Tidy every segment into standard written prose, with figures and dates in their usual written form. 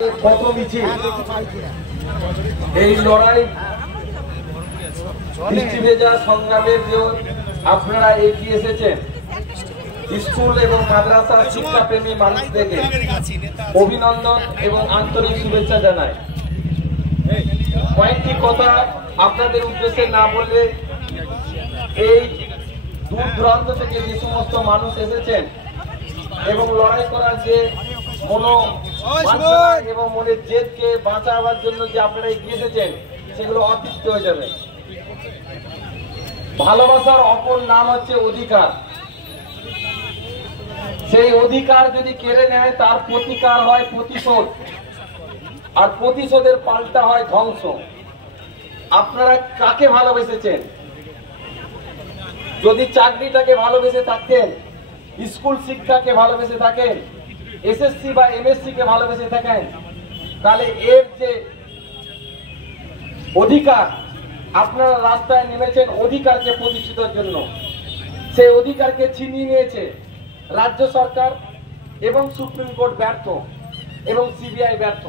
কত মিছিল এই লড়াই বৃষ্টি ভেজা সংগ্রামের যে আপনারা এগিয়ে এসেছেন স্কুল এবং মাদ্রাসা শিক্ষাপ্রেমী মানুষদেরকে অভিনন্দন এবং আন্তরিক শুভেচ্ছা জানাই। কয়েকটি কথা আপনাদের উদ্দেশ্যে না বললে এই দূর দূরান্ত থেকে যে সমস্ত মানুষ এসেছেন এবং লড়াই করার যে এবং মনের জেদকে বাঁচাবার জন্য যে আপনারা এগিয়ে এসেছেন সেগুলো অতৃপ্ত হয়ে যাবে। ভালোবাসার অপর নাম হচ্ছে অধিকার। সেই অধিকার যদি কেড়ে নেয় তার প্রতিকার হয় প্রতিশোধ, আর প্রতিশোধের পাল্টা হয় ধ্বংস। আপনারা কাকে ভালোবেসেছেন? যদি চাকরিটাকে ভালোবেসে থাকেন, স্কুল শিক্ষাকে ভালোবেসে থাকেন, এসএসসি বা এমএসসি কে ভালোবেসে থাকেন, তাহলে এর যে অধিকার আপনারা রাস্তায় নেমেছেন অধিকারকে প্রতিষ্ঠিতের জন্য, সেই অধিকারকে ছিনিয়ে নিয়েছে রাজ্য সরকার এবং সুপ্রিম কোর্ট ব্যর্থ এবং সিবিআই ব্যর্থ।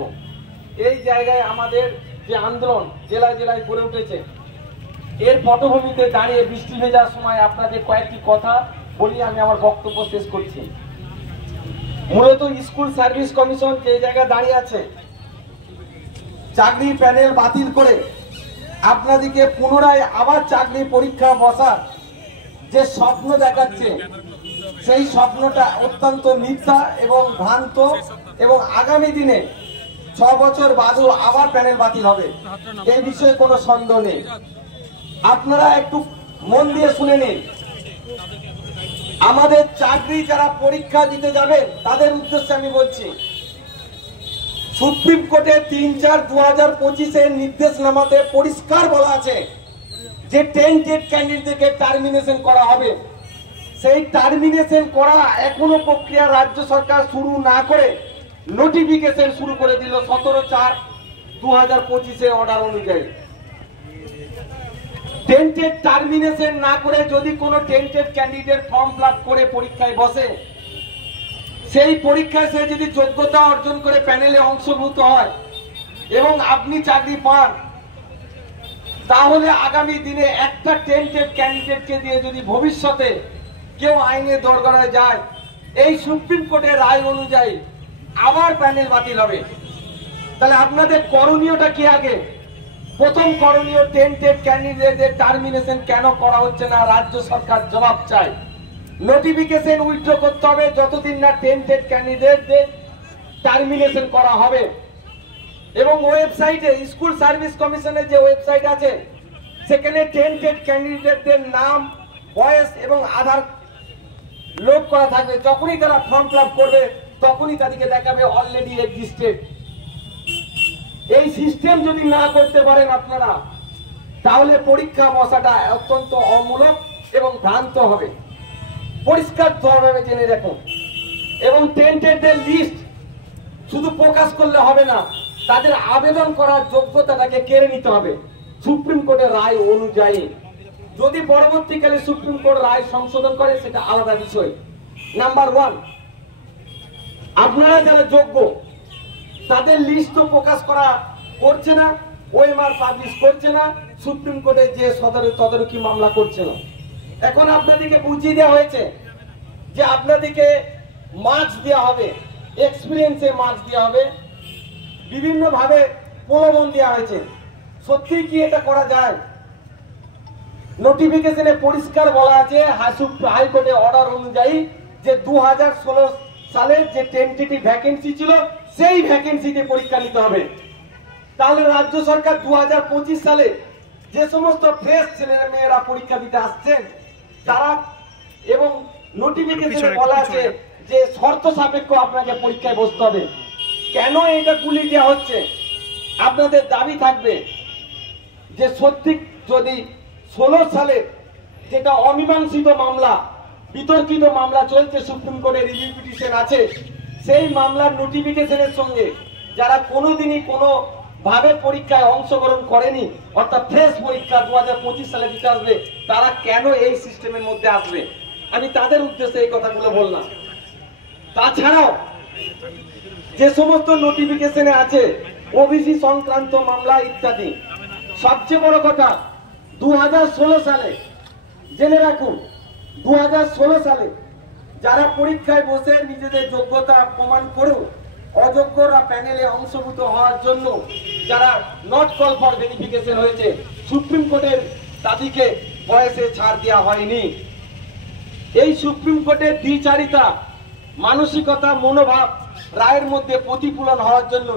এই জায়গায় আমাদের যে আন্দোলন জেলায় জেলায় গড়ে উঠেছে, এর পটভূমিতে দাঁড়িয়ে বৃষ্টি ভেজার সময় আপনাদের কয়েকটি কথা বলি, আমি আমার বক্তব্য শেষ করছি। মূলত স্কুল সার্ভিস কমিশন যে জায়গায় দাঁড়িয়ে আছে, চাকরি প্যানেল বাতিল করে আপনাদেরকে পুনরায় আবার চাকরি পরীক্ষা বসার যে স্বপ্ন দেখাচ্ছে, সেই স্বপ্নটা অত্যন্ত মিথ্যা এবং ভ্রান্ত, এবং আগামী দিনে 6 বছর বাদেও আবার প্যানেল বাতিল হবে, এই বিষয়ে কোনো সন্দেহ নেই। আপনারা একটু মন দিয়ে শুনে নিন। আমাদের চাকরি যারা পরীক্ষা দিতে যাবে তাদের উদ্দেশ্যে আমি বলছি, সুপ্রিম কোর্টে 3/4/2025 নির্দেশনামাতে পরিষ্কার বলা আছে যে টেন্টেড ক্যান্ডিডেটকে টার্মিনেশন করা হবে। সেই টার্মিনেশন করা এখনো প্রক্রিয়া রাজ্য সরকার শুরু না করে নোটিফিকেশন শুরু করে দিল 17/4/2025 অর্ডার অনুযায়ী। টেন্টেড টার্মিনেশন না করে যদি কোনো tainted candidate form fill up করে পরীক্ষায় বসে, সেই পরীক্ষায় সে যদি যোগ্যতা অর্জন করে প্যানেলে অংশভূত হয় এবং আপনি চাকরি পান, তাহলে আগামী দিনে একটা টেন্টেড ক্যান্ডিডেটকে দিয়ে যদি ভবিষ্যতে কেউ আইনে দরগড়ায় যায়, এই সুপ্রিম কোর্টের রায় অনুযায়ী আবার প্যানেল বাতিল হবে। তাহলে আপনাদের করণীয়টা কি? আগে প্রথম করণীয়, টেন্টেড ক্যান্ডিডেটদের টার্মিনেশন কেন করা হচ্ছে না রাজ্য সরকার জবাব চায়। নোটিফিকেশন উইথড্র করতে হবে যতদিন না টেন্টেড ক্যান্ডিডেটদের টার্মিনেশন করা হবে। এবং ওয়েবসাইটে স্কুল সার্ভিস কমিশনের যে ওয়েবসাইট আছে, সেখানে টেন্টেড ক্যান্ডিডেটদের নাম, বয়স এবং আধার লোড করা থাকবে। যখনই তারা ফর্ম ফিল আপ করবে তখনই তাদেরকে দেখাবে অলরেডি এক্সিস্টেড। এই সিস্টেম যদি না করতে পারেন আপনারা, তাহলে পরীক্ষা বসাটা অত্যন্ত অমূলক এবং ভ্রান্ত হবে। পরিষ্কার ভাবে জেনে রাখুন। এবং টেন্টেডদের লিস্ট শুধু প্রকাশ করলে হবে না, তাদের আবেদন করার যোগ্যতাটাকে কেড়ে নিতে হবে সুপ্রিম কোর্টের রায় অনুযায়ী। যদি পরবর্তীকালে সুপ্রিম কোর্ট রায় সংশোধন করে সেটা আলাদা বিষয়। নাম্বার 1, আপনারা যারা যোগ্য তাদের লিস্ট তো প্রকাশ করা করছে না, ওএমআর পাবলিশ করছে না, সুপ্রিম কোর্টে যে তদারকি মামলা করছে না। এখন আপনাদেরকে বুঝিয়ে দেওয়া হয়েছে যে আপনাদেরকে মার্কস দেওয়া হবে, এক্সপিরিয়েন্সের মার্কস দেওয়া হবে, বিভিন্ন ভাবে প্রলোভন দেওয়া হয়েছে। সত্যি কি এটা করা যায়? নোটিফিকেশনে পরিষ্কার বলা আছে হাইকোর্টের অর্ডার অনুযায়ী যে 2016 সালের যে টেন্টেটিভ ভ্যাকেন্সি ছিল সেই ভ্যাকেন্সিতে পরীক্ষা নিতে হবে। তাহলে রাজ্য সরকার 2025 সালে যে সমস্ত ফ্রেশ ছেলেমেয়েরা পরীক্ষা দিতে আসছেন তারা, এবং নোটিফিকেশনে বলা আছে যে শর্ত সাপেক্ষ আপনাকে পরীক্ষায় বসতে হবে। কেন এটা গুলি দেওয়া হচ্ছে? আপনাদের দাবি থাকবে যে সত্যি যদি 16 সালে যেটা অমীমাংসিত মামলা, বিতর্কিত মামলা চলছে, সুপ্রিম কোর্টের রিভিউ পিটিশন আছে, সেই মামলার নোটিফিকেশনের সঙ্গে যারা কোনোদিনই কোনো ভাবে পরীক্ষায় অংশগ্রহণ করেনি, অর্থাৎ ফ্রেশ পরীক্ষা 2025 সালে দিতে আসবে, তারা কেন এই সিস্টেমের মধ্যে আসবে? আমি তাদের উদ্দেশ্যে এই কথাগুলো বললাম। তাছাড়াও যে সমস্ত নোটিফিকেশনে আছে ওবিসি সংক্রান্ত মামলা ইত্যাদি। সবচেয়ে বড় কথা 2016 সালে জেনে রাখুন, 2016 সালে যারা পরীক্ষায় বসে নিজেদের যোগ্যতা প্রমাণ করেও অযোগ্যরা প্যানেলে অংশভূত হওয়ার জন্য যারা নট কল ফর ভেরিফিকেশন হয়েছে, সুপ্রিম কোর্টের তাদেরকে বয়সে ছাড় দেওয়া হয়নি। এই সুপ্রিম কোর্টের দ্বিচারিতা, মানসিকতা, মনোভাব রায়ের মধ্যে প্রতিফলন হওয়ার জন্য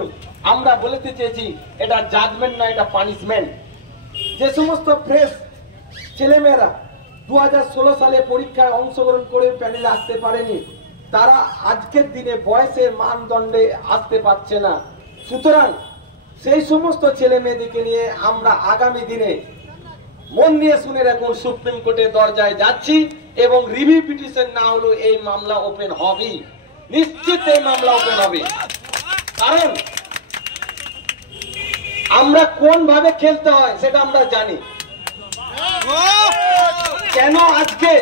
আমরা বলতে চেয়েছি এটা জাজমেন্ট না, এটা পানিশমেন্ট। যে সমস্ত ফ্রেশ ছেলেমেয়েরা 2016 সালে পরীক্ষায় অংশগ্রহণ করে প্যানেলে আসতে পারেনি, তারা আজকের দিনে বয়সের মানদণ্ডে আসতে পারছে না। সুতরাং সেই সমস্ত ছেলে মেয়েদেরকে নিয়ে আমরা আগামী দিনে মন দিয়ে শুনে রাখুন, সুপ্রিম কোর্টের দরজায় যাচ্ছি এবং রিভিউ পিটিশন না হলেও এই মামলা ওপেন হবেই, নিশ্চিত এই মামলা ওপেন হবে। কারণ আমরা কোন ভাবে খেলতে হয় সেটা আমরা জানি। কেন আজকে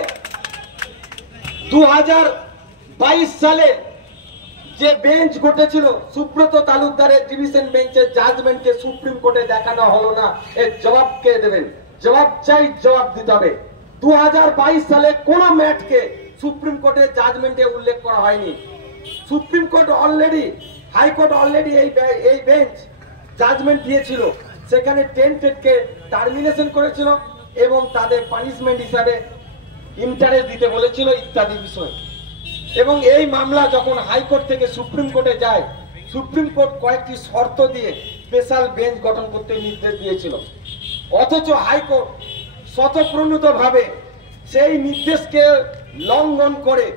2022 সালে যে বেঞ্চ ঘটেছিল সুব্রত তালুকদারের ডিভিশন বেঞ্চের জাজমেন্টকে সুপ্রিম কোর্টে দেখানো হলো না, এর জবাব কে দেবেন? জবাব চাই, জবাব দিতে হবে। 2022 সালে কোন ম্যাটকে সুপ্রিম কোর্টের জাজমেন্টে উল্লেখ করা হয়নি। Supreme court already, high court already এই বেঞ্চ জাজমেন্ট দিয়েছিল, সেখানে টেন্টেডকে টার্মিনেশন করেছিল এবং তাদের পানিশমেন্ট হিসাবে ইন্টারেস্ট দিতে বলেছিল ইত্যাদি বিষয়। এবং এই মামলা যখন হাইকোর্ট থেকে সুপ্রিম কোর্টে যায়, সুপ্রিম কোর্ট কয়েকটি শর্ত দিয়ে স্পেশাল বেঞ্চ গঠন করতে নির্দেশ দিয়েছিল। অথচ হাইকোর্ট স্বতঃপ্রণোদিতভাবে সেই নির্দেশকে লঙ্ঘন করে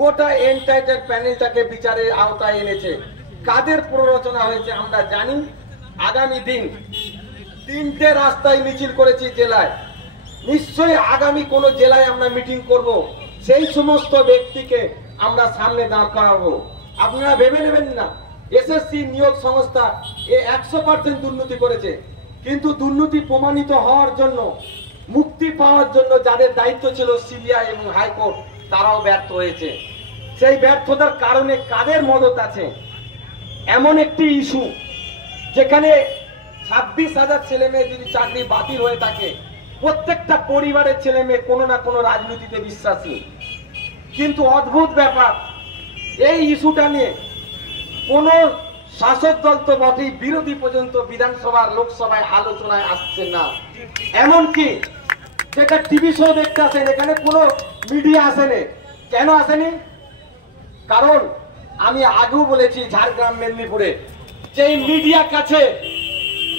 গোটা এন্টাইটেড প্যানেলটাকে বিচারের আওতায় এনেছে। কাদের প্ররোচনা হয়েছে আমরা জানি। আগামী দিন 3টে রাস্তায় মিছিল করেছি জেলায়, নিশ্চয়ই আগামী কোন জেলায় আমরা মিটিং করব, সেই সমস্ত ব্যক্তিকে আমরা সামনে দাঁড় করাবো। আপনারা ভেবে নেবেন না এসএসসি নিয়োগ সংস্থা 100% দুর্নীতি করেছে, কিন্তু দুর্নীতি প্রমাণিত হওয়ার জন্য, মুক্তি পাওয়ার জন্য যাদের দায়িত্ব ছিল সিবিআই এবং হাইকোর্ট, তারাও ব্যর্থ হয়েছে। সেই ব্যর্থতার কারণে কাদের মদত আছে? এমন একটি ইস্যু যেখানে 26,000 ছেলে মেয়ে যদি চাকরি বাতিল হয়ে থাকে, প্রত্যেকটা পরিবারের ছেলে মেয়ে কোনো না কোনো রাজনীতিতে বিশ্বাসী। কিন্তু অদ্ভুত ব্যাপার, এই ইস্যুটা নিয়ে কোন শাসক দল তো বটেই, বিরোধী পর্যন্ত বিধানসভা লোকসভায় আলোচনায় আসছে না। এমনকি যেটা টিভি শো দেখতে আসেন, এখানে কোনো মিডিয়া আসেনি। কেন আসেনি? কারণ আমি আগেও বলেছি ঝাড়গ্রাম মেদিনীপুরে যে মিডিয়ার কাছে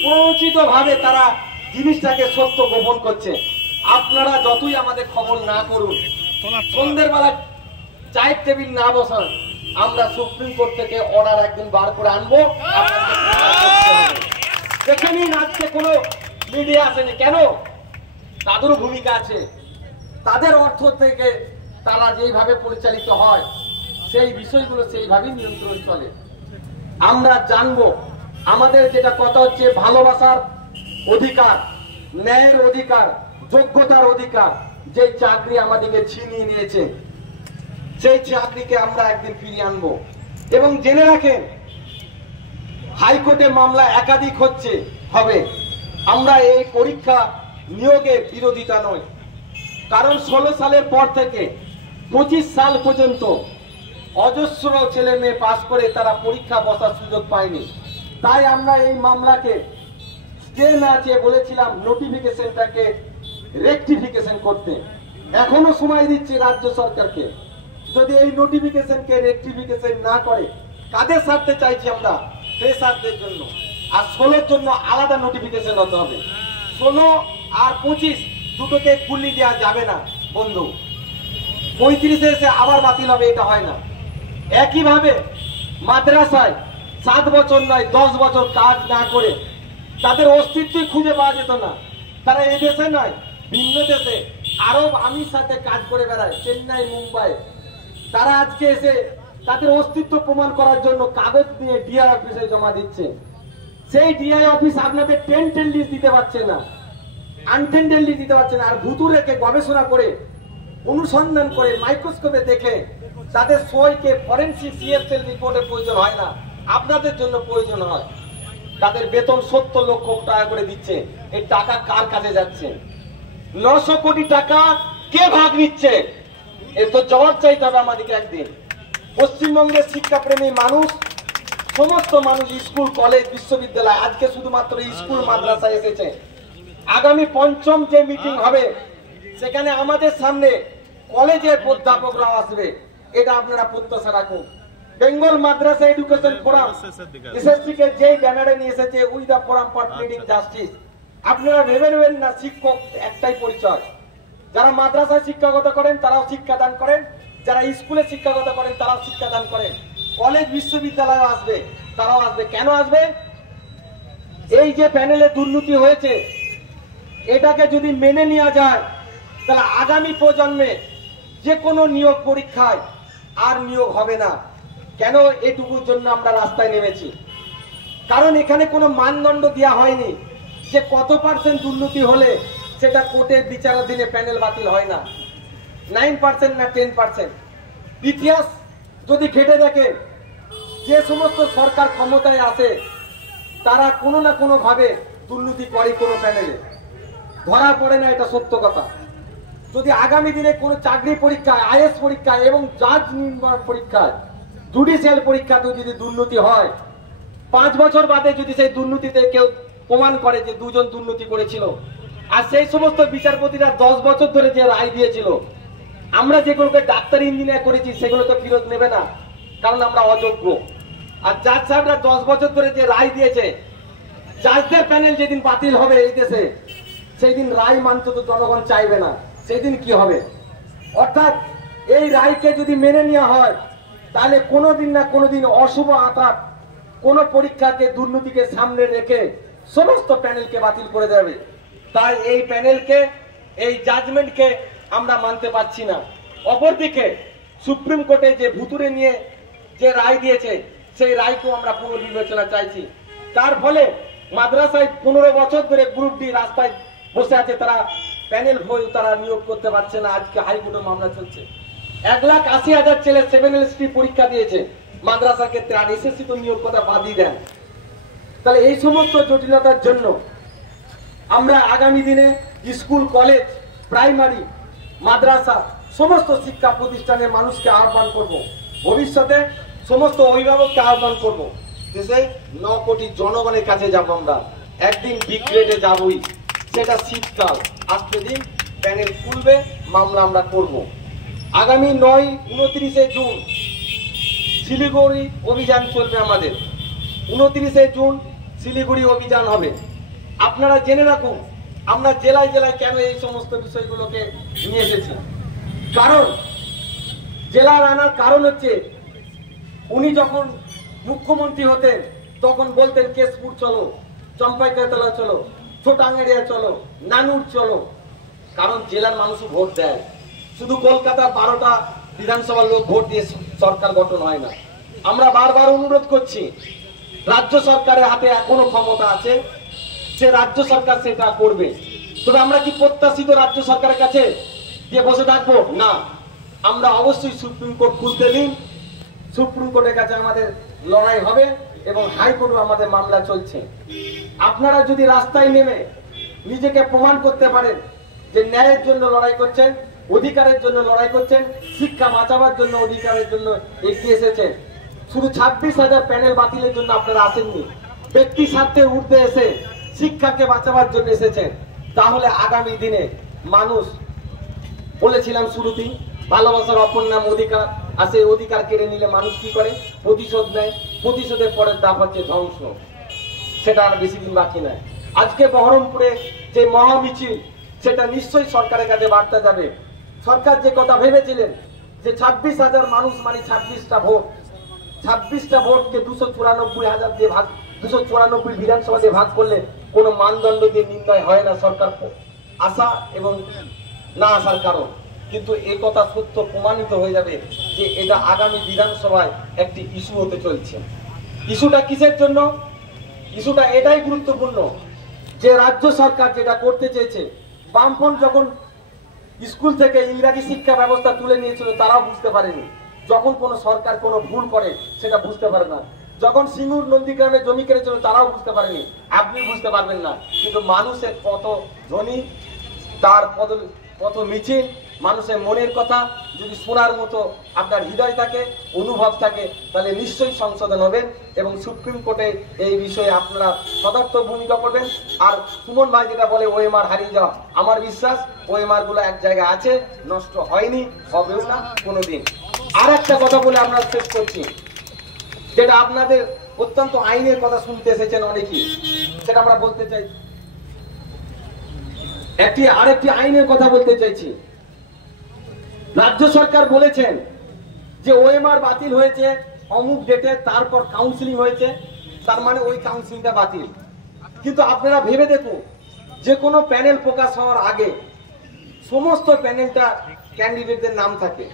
প্ররোচিত ভাবে তারা জিনিসটাকে সত্য গোপন করছে। আপনারা যতই আমাদের খবর না করুন, সন্ধ্যের বেলা চায়ের টেবিল না বসান, আমরা সুপ্রিম কোর্ট থেকে অর্ডার একদিন বার করে আনবো। যেখানেই আজকে কোনো মিডিয়া আসেনি, কেন? তাদেরও ভূমিকা আছে। তাদের অর্থ থেকে তারা যেইভাবে পরিচালিত হয়, সেই বিষয়গুলো সেইভাবেই নিয়ন্ত্রণ চলে। আমরা জানবো, আমাদের যেটা কথা হচ্ছে ভালোবাসার অধিকার, ন্যায়ের অধিকার, যোগ্যতার অধিকার, যে চাকরি আমাদেরকে ছিনিয়ে নিয়েছে, সেই চাকরিকে আমরা একদিন ফিরিয়ে আনবো। এবং জেনে রাখেন, হাইকোর্টে মামলা একাধিক হবে। আমরা এই পরীক্ষা নিয়োগের বিরোধিতা নয়, কারণ 16 সালের পর থেকে 25 সাল পর্যন্ত অজস্র ছেলে মেয়ে পাস করে তারা পরীক্ষা বসার সুযোগ পায়নি। তাই আমরা এই মামলাকে স্টে না চেয়ে বলেছিলাম নোটিফিকেশনটাকে রেকটিফিকেশন করতে। এখনো সময় দিচ্ছি রাজ্য সরকারকে, যদি এই নোটিফিকেশনকে রেকটিফিকেশন না করে, কাদের স্বার্থে চাইছি আমরা? ফ্রেশারদের জন্য। আর 16-র জন্য আলাদা নোটিফিকেশন হতে হবে। 16 আর 25 দুটোকে খুলি দেওয়া যাবে না বন্ধু। 35-এ এসে আবার বাতিল হবে, এটা হয় না। একইভাবে মাদ্রাসায় 7 বছর নয় 10 বছর কাজ না করে তাদের অস্তিত্বই খুঁজে পাওয়া যেত না। তারা এই দেশে নয়, ভিন্ন দেশে আরব আমির সাথে কাজ করে বেড়ায়, চেন্নাই, মুম্বাই। তারা আজকে এসে তাদের অস্তিত্ব প্রমাণ করার জন্য কাগজ নিয়ে ডিআই অফিসে জমা দিচ্ছে। সেই ডিআই অফিস আপনাদের টেন্টেড লিস্ট দিতে পারছে না, আনটেন্ডেড লিস্ট দিতে পারছে না। আর ভুতুরেকে গবেষণা করে, অনুসন্ধান করে, মাইক্রোস্কোপে দেখে তাদের সইকে ফরেনসিক সিএফএল রিপোর্টের প্রয়োজন হয় না, আপনাদের জন্য প্রয়োজন হয়, তাদের বেতন 70 লক্ষ টাকা করে দিচ্ছে, এই টাকা কার কাছে যাচ্ছে? 900 কোটি টাকা কে ভাগ নিচ্ছে? এর তো জবাব চাইতে হবে আমাদেরকে একদিন। পশ্চিমবঙ্গের শিক্ষাপ্রেমী মানুষ, সমস্ত মানুষ, স্কুল কলেজ বিশ্ববিদ্যালয়, আজকে শুধুমাত্র স্কুল মাদ্রাসায় এসেছে। আগামী 5ম যে মিটিং হবে সেখানে আমাদের সামনে কলেজের অধ্যাপকরাও আসবে, এটা আপনারা প্রত্যাশা রাখুন। Bengal Madrasah education forum SSC কে যে ব্যানারে নিয়ে এসেছে, we the forum for pleading justice. আপনারা ভেবে নেবেন না শিক্ষক একটাই পরিচয়। যারা মাদ্রাসায় শিক্ষকতা করেন তারাও শিক্ষাদান করেন, যারা স্কুলে শিক্ষকতা করেন তারাও শিক্ষাদান করেন, কলেজ বিশ্ববিদ্যালয় আসবে, তারাও আসবে। কেন আসবে? এই যে প্যানেলে দুর্নীতি হয়েছে এটাকে যদি মেনে নেওয়া যায় তাহলে আগামী প্রজন্মে যে কোনো নিয়োগ পরীক্ষায় আর নিয়োগ হবে না। কেন? এটুকুর জন্য আমরা রাস্তায় নেমেছি। কারণ এখানে কোনো মানদণ্ড দেওয়া হয়নি যে কত % দুর্নীতি হলে সেটা কোর্টের বিচারাধীনে প্যানেল বাতিল হয় না, 9% না 10%। ইতিহাস যদি ঘেটে দেখে, যে সমস্ত সরকার ক্ষমতায় আসে তারা কোনো না কোনো ভাবে দুর্নীতি করে, কোনো প্যানেলে ধরা পড়ে না, এটা সত্য কথা। যদি আগামী দিনে কোনো চাকরি পরীক্ষায়, আইএস পরীক্ষায় এবং জাজ নির্বাচন পরীক্ষায়, জুডিশিয়াল পরীক্ষাতেও যদি দুর্নীতি হয়, 5 বছর বাদে যদি সেই দুর্নীতিতে কেউ প্রমাণ করে যে 2 জন দুর্নীতি করেছিল, আর সেই সমস্ত বিচারপতিরা 10 বছর ধরে যে রায় দিয়েছিল, আমরা যেগুলোকে ডাক্তার ইঞ্জিনিয়ার করেছি সেগুলো তো ফেরত নেবে না, কারণ আমরা অযোগ্য। আর জাজ সাহেবরা 10 বছর ধরে যে রায় দিয়েছে, জাজদের প্যানেল যেদিন বাতিল হবে এই দেশে, সেই দিন রায় মানতে তো জনগণ চাইবে না, সেই দিন কি হবে? অর্থাৎ এই রায়কে যদি মেনে নেওয়া হয় তাহলে কোনোদিন না কোনোদিন অশুভ আঘাত কোন পরীক্ষাকে, দুর্নীতিকে সামনে রেখে সমস্ত প্যানেলকে বাতিল করে দেবে। তাই এই প্যানেলকে, এই জাজমেন্টকে আমরা মানতে পারছি না। অপরদিকে সুপ্রিম কোর্টে যে ভুতুরে নিয়ে যে রায় দিয়েছে সেই রায়কেও আমরা পুনর্বিবেচনা চাইছি। তার ফলে মাদ্রাসায় 15 বছর ধরে গ্রুপ ডি রাস্তায় বসে আছে, তারা প্যানেল হয়ে তারা নিয়োগ করতে পারছে না। আজকে হাইকোর্টে মামলা চলছে। 1,80,000 ছেলে 7LST পরীক্ষা দিয়েছে মাদ্রাসার ক্ষেত্রে, আর এসএসসি তো নিয়োগ কথা বাদই দেন। তাহলে এই সমস্ত জটিলতার জন্য আমরা আগামী দিনে স্কুল, কলেজ, প্রাইমারি, মাদ্রাসা সমস্ত শিক্ষা প্রতিষ্ঠানের মানুষকে আহ্বান করব, ভবিষ্যতে সমস্ত অভিভাবককে আহ্বান করব, দেশে 9 কোটি জনগণের কাছে যাব। আমরা একদিন বিগ গ্রেডে যাবই, সেটা শীতকাল। আজকে দিন প্যানেল খুলবে, মামলা আমরা করব। আগামী 29 জুন শিলিগুড়ি অভিযান চলবে আমাদের। 29 জুন শিলিগুড়ি অভিযান হবে। আপনারা জেনে রাখুন আমরা জেলায় জেলায় কেন এই সমস্ত বিষয়গুলোকে নিয়ে এসেছি। কারণ জেলার আনার কারণ হচ্ছে, উনি যখন মুখ্যমন্ত্রী হতেন তখন বলতেন কেশপুর চলো, চম্পাইতলা চলো, ছোটাঙ্গাড়িয়া চলো, নানুর চলো। কারণ জেলার মানুষও ভোট দেয়। শুধু কলকাতা 12টা বিধানসভার লোক ভোট দিয়ে সরকার গঠন হয় না। আমরা বারবার অনুরোধ করছি, রাজ্য সরকারের হাতে এখনো ক্ষমতা আছে, সে রাজ্য সরকার সেটা করবে। তবে আমরা কি প্রত্যাশিত রাজ্য সরকারের কাছে দিয়ে বসে থাকবো? না, আমরা অবশ্যই সুপ্রিম কোর্ট খুলতে দিন। সুপ্রিম কোর্টের কাছে আমাদের লড়াই হবে এবং হাইকোর্টে আমাদের মামলা চলছে। আপনারা যদি রাস্তায় নেমে নিজেকে প্রমাণ করতে পারেন যে ন্যায়ের জন্য লড়াই করছেন, অধিকারের জন্য লড়াই করছেন, শিক্ষা বাঁচাবার জন্য অধিকারের জন্য এগিয়ে এসেছেন, শুধু 26,000 প্যানেল বাতিলের জন্য আপনারা আসেননি, ব্যক্তি স্বার্থের ঊর্ধ্বে এসে শিক্ষাকে বাঁচাবার জন্য এসেছেন, তাহলে আগামী দিনে মানুষ, বলেছিলাম শুরুতেই, ভালোবাসার অপর নাম অধিকার, আর সেই অধিকার কেড়ে নিলে মানুষ কি করে? প্রতিশোধ নেয়। প্রতিশোধের পরের ধাপ হচ্ছে ধ্বংস। সেটা আর বেশি দিন বাকি নাই। আজকে বহরমপুরে যে মহামিছিল, সেটা নিশ্চয়ই সরকারের কাছে বার্তা যাবে। সরকার যে কথা ভেবেছিলেন যে 26,000 মানুষ মানে 26টা ভোট, 26টা ভোটকে 294,000 দিয়ে ভাগ, 294 বিধানসভা দিয়ে ভাগ করলে কোনো মানদণ্ড দিয়ে নির্ণয় হয় না সরকার আসা এবং না আসার কারণ। কিন্তু এই কথা সত্য প্রমাণিত হয়ে যাবে যে এটা আগামী বিধানসভায় একটি ইস্যু হতে চলছে। ইস্যুটা কিসের জন্য? ইস্যুটা এটাই গুরুত্বপূর্ণ যে রাজ্য সরকার যেটা করতে চেয়েছে, বামফ্রন্ট যখন স্কুল থেকে ইংরাজি শিক্ষা ব্যবস্থা তুলে নিয়েছিল তারাও বুঝতে পারেনি। যখন কোনো সরকার কোনো ভুল করে সেটা বুঝতে পারে না। যখন সিঙ্গুর নন্দীগ্রামে জমি কেটেছিল তারাও বুঝতে পারেনি, আপনি বুঝতে পারবেন না। কিন্তু মানুষের কত ধ্বনি, তার কত মিছিল, মানুষের মনের কথা যদি শোনার মতো আপনার হৃদয় থাকে, অনুভব থাকে, তাহলে নিশ্চয়ই সংশোধন হবেন এবং সুপ্রিম কোর্টে এই বিষয়ে আপনারা সদর্থক ভূমিকা করবেন। আর সুমন ভাই যেটা বলে ওএমআর হারিয়ে যাওয়া, আমার বিশ্বাস ওএমআর গুলো এক জায়গায় আছে, নষ্ট হয়নি, হবেও না কোনোদিন। আর একটা কথা বলে আমরা শেষ করছি, যেটা আপনাদের অত্যন্ত আইনের কথা শুনতে এসেছেন অনেকেই, সেটা আমরা বলতে চাই। আরেকটি আইনের কথা বলতে চাইছি। রাজ্য সরকার বলেছেন যে ওএমআর বাতিল হয়েছে অমুক ডেটে, তারপর কাউন্সিলিং হয়েছে, তার মানে ওই কাউন্সিলিংটা বাতিল। কিন্তু আপনারা ভেবে দেখুন, যে কোনো প্যানেল প্রকাশ হওয়ার আগে সমস্ত প্যানেলটা ক্যান্ডিডেটদের নাম থাকে,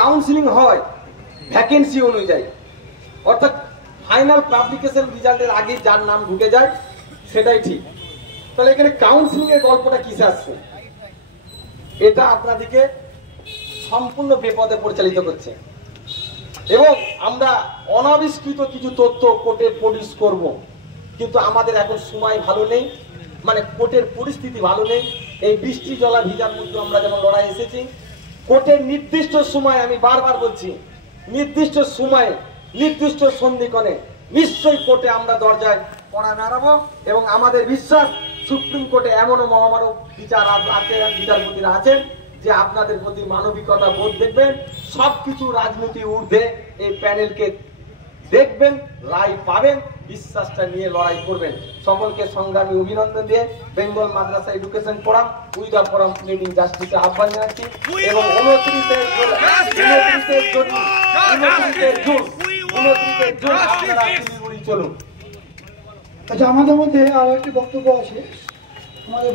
কাউন্সিলিং হয় ভ্যাকেন্সি অনুযায়ী, অর্থাৎ ফাইনাল পাবলিকেশন রেজাল্টের আগে যার নাম ঢুকে যায় সেটাই ঠিক। তাহলে এখানে কাউন্সিলিং এর গল্পটা কিসে আসছে? এটা আপনাদেরকে সম্পূর্ণ বিপদে পরিচালিত করছে এবং আমরা অনাবিষ্কৃত কিছু তথ্য কোর্টে প্রডিউস করব, কিন্তু আমাদের এখন সময় ভালো নেই, মানে কোর্টের পরিস্থিতি ভালো নেই। এই বৃষ্টি জলা ভিজার মধ্যে আমরা যেমন লড়াই এসেছি, কোর্টের নির্দিষ্ট সময়, আমি বারবার বলছি, নির্দিষ্ট সময়ে নির্দিষ্ট সন্ধিক্ষণে নিশ্চয়ই কোর্টে আমরা দরজায় কড়া নাড়াবো এবং আমাদের বিশ্বাস সুপ্রিম কোর্টে এমনও মহামানব বিচারপতিরা আছেন যে আপনাদের প্রতি মানবিকতা বোধ দেখবেন, সবকিছু রাজনীতি ঊর্ধ্বে এই প্যানেলকে দেখবেন, রায় পাবেন, বিশ্বাসটা নিয়ে লড়াই করবেন। সকলকে সংগ্রামী অভিনন্দন দিয়ে Bengal Madrasah education forum we the forum pleading জাস্টিসে আহ্বান জানাচ্ছি এবং 29 জুন আপনারা শিলিগুড়ি চলুন। আচ্ছা, আমাদের মধ্যে আরো একটি বক্তব্য আছে, আমাদের